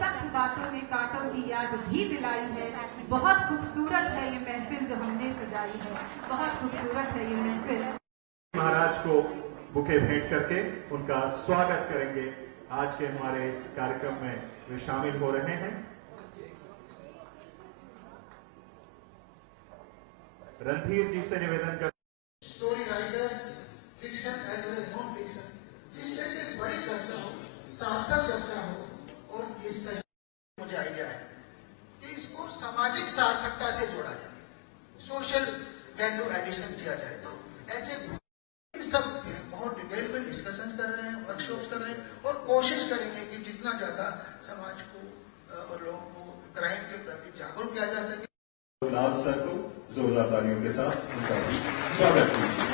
सख्त बातों ने कांटों की याद भी दिलाई है। बहुत खूबसूरत है ये महफिल जो हमने सजाई है, बहुत खूबसूरत है ये महफिल। महाराज को बुके भेंट करके उनका स्वागत करेंगे। आज के हमारे इस कार्यक्रम में वे शामिल हो रहे हैं। रणधीर जी से निवेदन कर story writers, fiction as well as non fiction, जिससे कि बड़ी चर्चा हो, सार्थक चर्चा हो। और इस तरह मुझे आइडिया है कि इसको सामाजिक सार्थकता से जोड़ा जाए, सोशल वैल्यू एडिशन किया जाए। तो ऐसे सब बहुत डिटेल में डिस्कशन कर रहे हैं, वर्कशॉप कर रहे हैं और कोशिश करेंगे कि जितना ज्यादा समाज को और लोगों को क्राइम के प्रति जागरूक किया जा सके। लाल सर को जोरदार तालियों के साथ उनका भी स्वागत कीजिए।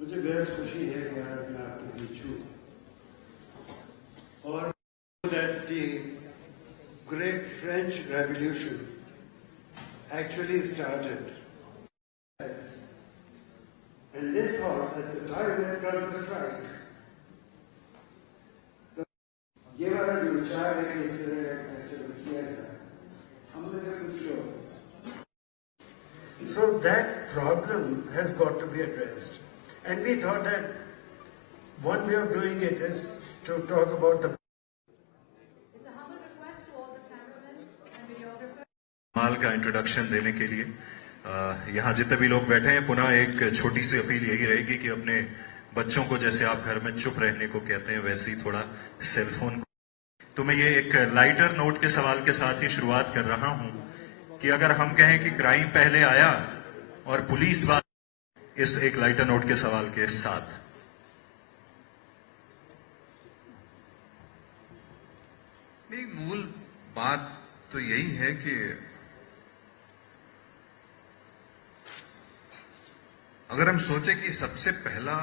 मुझे बेहद खुशी है कि आज मैं आपके बीच हूँ और that the great French Revolution actually started, and they thought at the time they got the strike, ये वाला जो विचार है कि इस तरह ऐसे किया जाए, हमने से कुछ लोग, so that problem has got to be addressed, and we thought that one way of doing it is to talk about the. It's a humble request to all the cameramen and videographers. माल का introduction देने के लिए यहाँ जितने भी लोग बैठे हैं, पुनः एक छोटी सी अपील यही रहेगी कि अपने बच्चों को जैसे आप घर में चुप रहने को कहते हैं, वैसे ही थोड़ा सेलफोन। तो मैं ये एक लाइटर नोट के सवाल के साथ ही शुरुआत कर रहा हूं कि अगर हम कहें कि क्राइम पहले आया और पुलिस बाद, इस एक लाइटर नोट के सवाल के साथ मूल बात तो यही है कि अगर हम सोचे कि सबसे पहला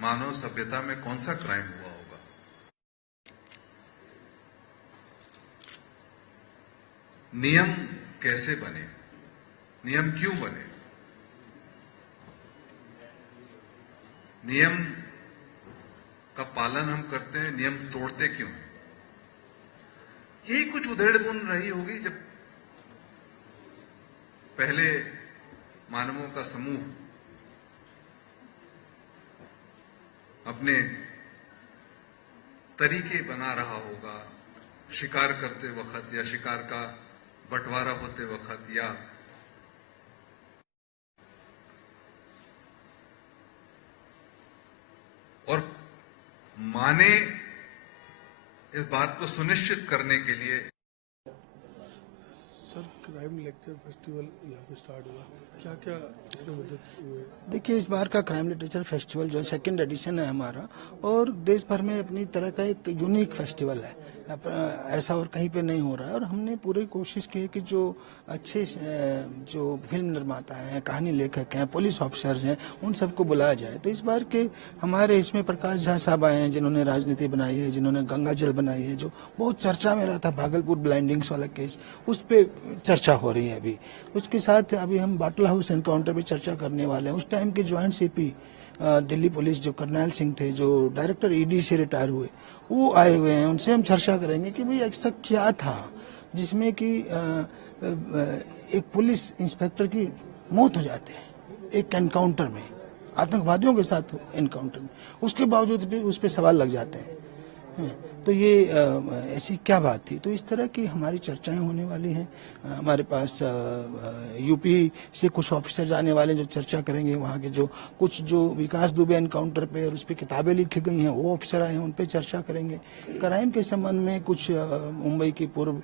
मानव सभ्यता में कौन सा क्राइम हुआ होगा, नियम कैसे बने, नियम क्यों बने, नियम का पालन हम करते हैं, नियम तोड़ते क्यों हैं, यही कुछ उधेड़बुन रही होगी जब पहले मानवों का समूह अपने तरीके बना रहा होगा, शिकार करते वक्त या शिकार का बंटवारा होते वक्त, या और माने इस बात को सुनिश्चित करने के लिए। सर, क्राइम लिटरेचर फेस्टिवल यहाँ पे स्टार्ट हुआ, क्या क्या इसमें मदद हुई? देखिए, इस बार का क्राइम लिटरेचर फेस्टिवल जो है 2nd एडिशन है हमारा, और देश भर में अपनी तरह का एक यूनिक फेस्टिवल है, ऐसा और कहीं पे नहीं हो रहा है। और हमने पूरी कोशिश की है कि जो अच्छे जो फिल्म निर्माता हैं, कहानी लेखक हैं, पुलिस ऑफिसर्स हैं, उन सबको बुलाया जाए। तो इस बार के हमारे इसमें प्रकाश झा साहब आए हैं, जिन्होंने राजनीति बनाई है, जिन्होंने गंगा जल बनाई है, जो बहुत चर्चा में रहा था, भागलपुर ब्लाइंडिंग्स वाला केस, उस पर चर्चा हो रही है अभी। उसके साथ अभी हम बाटला हाउस एनकाउंटर पर चर्चा करने वाले हैं। उस टाइम के ज्वाइंट सीपी दिल्ली पुलिस जो करनैल सिंह थे, जो डायरेक्टर ईडी से रिटायर हुए, वो आए हुए हैं। उनसे हम चर्चा करेंगे कि भाई ऐसा क्या था जिसमें कि एक पुलिस इंस्पेक्टर की मौत हो जाती है एक एनकाउंटर में, आतंकवादियों के साथ एनकाउंटर में, उसके बावजूद भी उस पर सवाल लग जाते हैं। तो ये ऐसी क्या बात थी? तो इस तरह की हमारी चर्चाएं होने वाली हैं। हमारे पास यूपी से कुछ ऑफिसर्स आने वाले जो चर्चा करेंगे, वहाँ के जो कुछ जो विकास दुबे एनकाउंटर पे और उस पर किताबें लिखी गई हैं, वो ऑफिसर आए हैं, उन पे चर्चा करेंगे। क्राइम के संबंध में कुछ मुंबई की पूर्व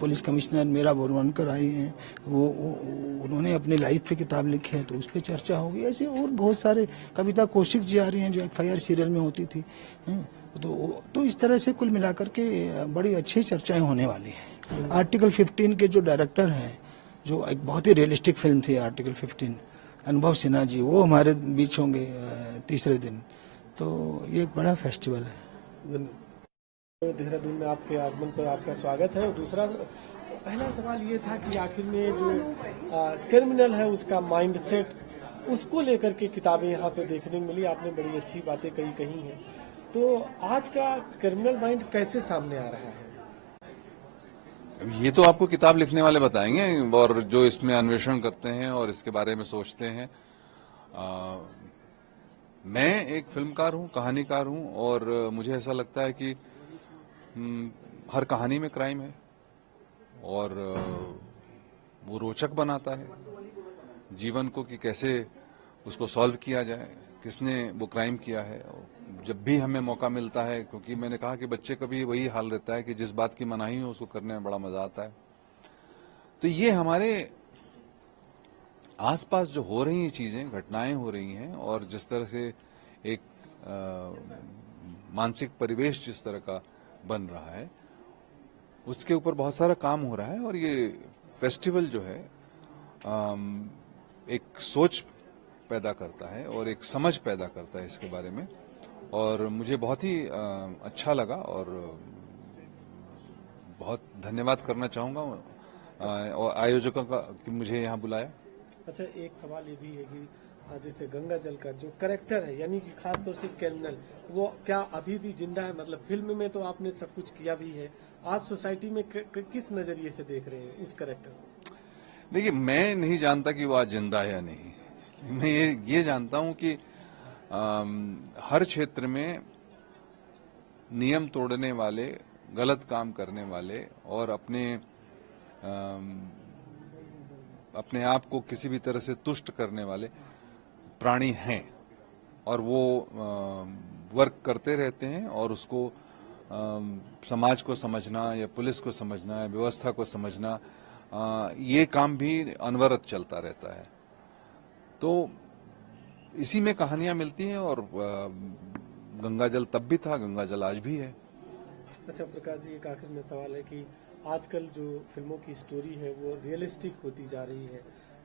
पुलिस कमिश्नर मीरा बोरवनकर आई हैं, वो उन्होंने अपनी लाइफ पे किताब लिखी है, तो उस पर चर्चा होगी। ऐसे और बहुत सारे, कविता कौशिक जी आ रही हैं जो FIR सीरियल में होती थी। तो इस तरह से कुल मिलाकर के बड़ी अच्छी चर्चाएं होने वाली हैं। आर्टिकल 15 के जो डायरेक्टर हैं, जो एक बहुत ही रियलिस्टिक फिल्म थी आर्टिकल 15, अनुभव सिन्हा जी, वो हमारे बीच होंगे तीसरे दिन। तो ये एक बड़ा फेस्टिवल है। देहरादून में आपके आगमन पर आपका स्वागत है। और दूसरा, पहला सवाल ये था कि आखिर में जो क्रिमिनल है उसका माइंडसेट उसको लेकर के किताबें यहाँ पे देखने को मिली। आपने बड़ी अच्छी बातें कही हैं। तो आज का क्रिमिनल माइंड कैसे सामने आ रहा है? ये तो आपको किताब लिखने वाले बताएंगे, और जो इसमें अन्वेषण करते हैं और इसके बारे में सोचते हैं। मैं एक फिल्मकार हूं, कहानीकार हूं, और मुझे ऐसा लगता है कि हर कहानी में क्राइम है और वो रोचक बनाता है जीवन को, कि कैसे उसको सॉल्व किया जाए, किसने वो क्राइम किया है। जब भी हमें मौका मिलता है, क्योंकि मैंने कहा कि बच्चे का भी वही हाल रहता है कि जिस बात की मनाही हो उसको करने में बड़ा मजा आता है। तो ये हमारे आसपास जो हो रही चीजें, घटनाएं हो रही हैं, और जिस तरह से एक मानसिक परिवेश जिस तरह का बन रहा है, उसके ऊपर बहुत सारा काम हो रहा है। और ये फेस्टिवल जो है एक सोच पैदा करता है और एक समझ पैदा करता है इसके बारे में, और मुझे बहुत ही अच्छा लगा। और बहुत धन्यवाद करना चाहूंगा और आयोजकों का कि मुझे यहाँ बुलाया। अच्छा, एक सवाल ये भी है कि जैसे गंगा जल का जो कैरेक्टर है, यानी कि खासतौर से क्रिमिनल, वो क्या अभी भी जिंदा है? मतलब फिल्म में तो आपने सब कुछ किया भी है, आज सोसाइटी में किस नजरिए से देख रहे हैं उस कैरेक्टर को? देखिए, मैं नहीं जानता कि वो आज जिंदा है या नहीं। मैं ये जानता हूं कि हर क्षेत्र में नियम तोड़ने वाले, गलत काम करने वाले और अपने आप को किसी भी तरह से तुष्ट करने वाले प्राणी हैं, और वो वर्क करते रहते हैं। और उसको समाज को समझना या पुलिस को समझना या व्यवस्था को समझना, ये काम भी अनवरत चलता रहता है। तो इसी में कहानियां मिलती हैं, और गंगा जल तब भी था, गंगा जल आज भी है। अच्छा प्रकाश जी, एक आखिर में सवाल है कि आजकल जो फिल्मों की स्टोरी है वो रियलिस्टिक होती जा रही है,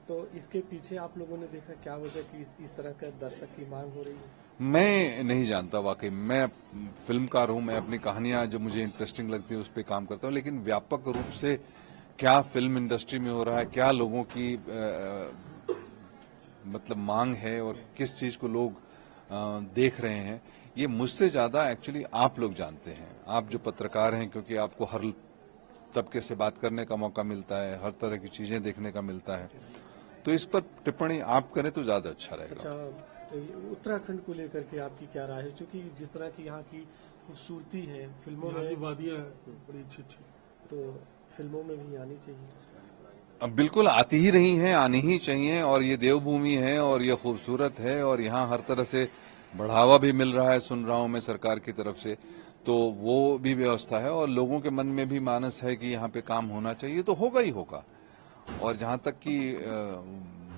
तो इसके पीछे आप लोगों ने देखा क्या वजह कि इस तरह का दर्शक की मांग हो रही है? मैं नहीं जानता, वाकई मैं फिल्मकार हूं, मैं अपनी कहानियां जो मुझे इंटरेस्टिंग लगती है उस पर काम करता हूं, लेकिन व्यापक रूप से क्या फिल्म इंडस्ट्री में हो रहा है, क्या लोगों की मतलब मांग है और किस चीज को लोग देख रहे हैं, ये मुझसे ज्यादा एक्चुअली आप लोग जानते हैं। आप जो पत्रकार हैं, क्योंकि आपको हर तबके से बात करने का मौका मिलता है, हर तरह की चीजें देखने का मिलता है, तो इस पर टिप्पणी आप करें तो ज्यादा अच्छा रहेगा। अच्छा, उत्तराखंड को लेकर के आपकी क्या राय है? क्योंकि जिस तरह की यहाँ की खूबसूरती है फिल्मों में, वादियाँ बड़ी अच्छी, तो फिल्मों में भी आनी चाहिए। अब बिल्कुल आती ही रही हैं, आनी ही चाहिए, और ये देवभूमि है और ये खूबसूरत है, और यहाँ हर तरह से बढ़ावा भी मिल रहा है, सुन रहा हूं मैं सरकार की तरफ से, तो वो भी व्यवस्था है, और लोगों के मन में भी मानस है कि यहाँ पे काम होना चाहिए, तो होगा ही होगा। और जहां तक कि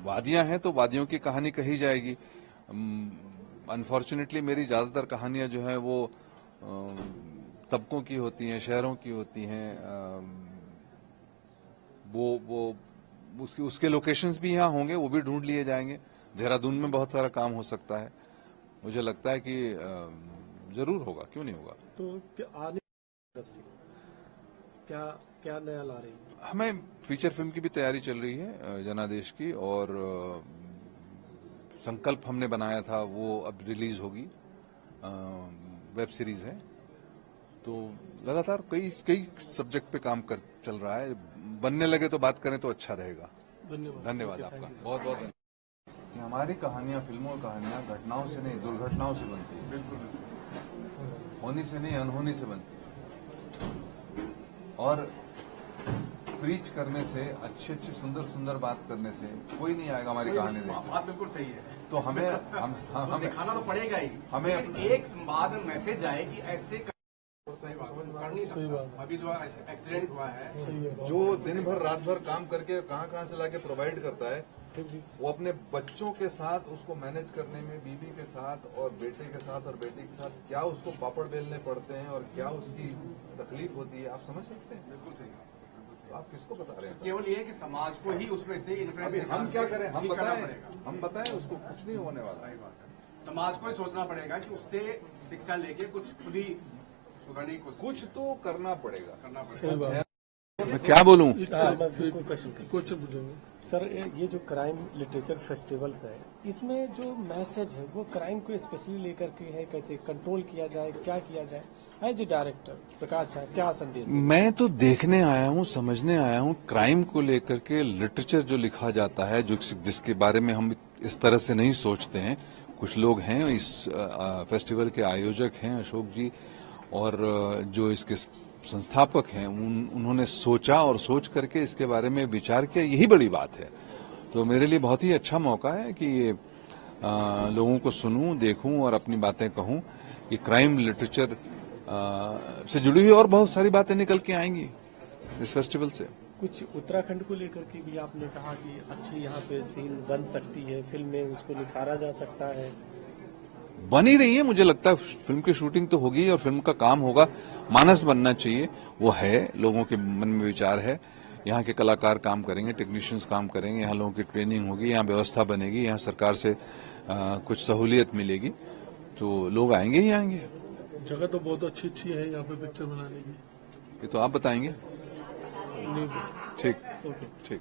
वादियां हैं, तो वादियों की कहानी कही जाएगी। अनफॉर्चुनेटली मेरी ज्यादातर कहानियां जो है वो तबकों की होती हैं, शहरों की होती हैं। वो उसके लोकेशंस भी यहाँ होंगे, वो भी ढूंढ लिए जाएंगे। देहरादून में बहुत सारा काम हो सकता है, मुझे लगता है कि जरूर होगा, क्यों नहीं होगा। तो आने तरफ से क्या नया ला रही है? हमें फीचर फिल्म की भी तैयारी चल रही है जनादेश की, और संकल्प हमने बनाया था वो अब रिलीज होगी, वेब सीरीज है। तो लगातार कई सब्जेक्ट पे काम चल रहा है, बनने लगे तो बात करें तो अच्छा रहेगा। धन्यवाद आपका, बहुत बहुत धन्यवाद। हमारी कहानियां, फिल्मों कहानियां घटनाओं से नहीं, दुर्घटनाओं से बनती है, बिल्कुल होनी से नहीं, अनहोनी से बनती है। और प्रीच करने से, अच्छी सुंदर बात करने से कोई नहीं आएगा हमारी कहानी देखने। बात बिल्कुल सही है। तो हमें दिखाना तो पड़ेगा ही, हमें एक संवाद में मैसेज आए कि ऐसे सही बात। अभी जो एक्सीडेंट हुआ है, जो दिन भर रात भर काम करके कहां से लाके प्रोवाइड करता है, वो अपने बच्चों के साथ उसको मैनेज करने में, बीवी के साथ और बेटे के साथ और बेटी के साथ क्या उसको पापड़ बेलने पड़ते हैं और क्या उसकी तकलीफ होती है, आप समझ सकते हैं। बिल्कुल सही। तो आप किसको बता रहे हैं? केवल ये है कि समाज को ही उसमें से इन्फ्लुएंस, हम क्या करें, हम बताएं उसको, कुछ नहीं होने वाला। सही बात है। समाज को ही सोचना पड़ेगा कि उससे शिक्षा लेके कुछ खुद ही सुधारने की कोशिश, कुछ तो करना पड़ेगा। सही बात। मैं क्या बोलूं? क्वेश्चन पूछूंगा। सर ये जो क्राइम लिटरेचर फेस्टिवल्स है, इसमें जो मैसेज है वो क्राइम को स्पेशली लेकर के है, कैसे कंट्रोल किया जाए, क्या किया जाए? As a director Prakash Jha क्या संदेश? मैं तो देखने आया हूँ, समझने आया हूँ। क्राइम को लेकर के लिटरेचर जो लिखा जाता है, जो जिसके बारे में हम इस तरह से नहीं सोचते हैं। कुछ लोग हैं इस फेस्टिवल के आयोजक हैं अशोक जी, और जो इसके संस्थापक हैं उन्होंने सोचा और सोच करके इसके बारे में विचार किया, यही बड़ी बात है। तो मेरे लिए बहुत ही अच्छा मौका है कि ये लोगों को सुनूं, देखूं और अपनी बातें कहूं कि क्राइम लिटरेचर से जुड़ी हुई और बहुत सारी बातें निकल के आएंगी इस फेस्टिवल से। कुछ उत्तराखंड को लेकर के भी आपने कहा कि अच्छी यहाँ पे सीन बन सकती है, फिल्म में उसको निखारा जा सकता है। बन ही रही है, मुझे लगता है फिल्म की शूटिंग तो होगी और फिल्म का काम होगा। मानस बनना चाहिए, वो है, लोगों के मन में विचार है। यहाँ के कलाकार काम करेंगे, टेक्नीशियंस काम करेंगे, यहाँ लोगों की ट्रेनिंग होगी, यहाँ व्यवस्था बनेगी, यहाँ सरकार से कुछ सहूलियत मिलेगी, तो लोग आएंगे ही आएंगे। जगह तो बहुत अच्छी अच्छी है यहाँ पे पिक्चर बनाने की। ये तो आप बताएंगे। ठीक, ठीक।